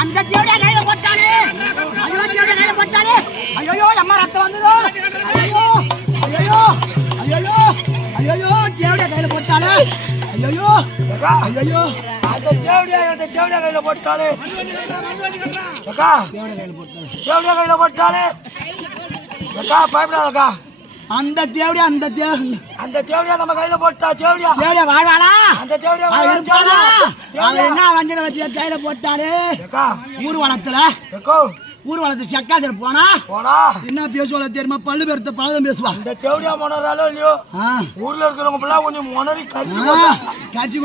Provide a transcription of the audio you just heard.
அந்த தேவடியா கையில போட்டானே. ஐயோ தேவடியா கையில போட்டானே. ஐயோ அம்மா ரத்தம் வந்ததோ. ஐயோ ஐயோ ஐயோ ஐயோ தேவடியா கையில போட்டானே. ஐயோ ஐயோ அந்த தேவடியா கையில போட்டானே. அக்கா தேவடியா கையில போட்டானே. அக்கா பயப்படாதக்கா. அந்த தேவடியா அந்த தேவடியா நம்ம கையில போட்டா. தேவடியா வாழ்வாளா? அந்த தேவடியா இருப்பாளா? அவன் என்ன வஞ்சனை வச்சு கையில போட்டாலே. ஊர்வலத்துல ஊர்வலத்து செக்காத்திர போனா என்ன பேசுவாள தெரியுமா? பல்லு பேர்த்த பலதான் பேசுவா. இந்த தேவடியா மொனராலோ இல்லையோ ஊர்ல இருக்கிறவங்க கொஞ்சம் மொனரி கட்சி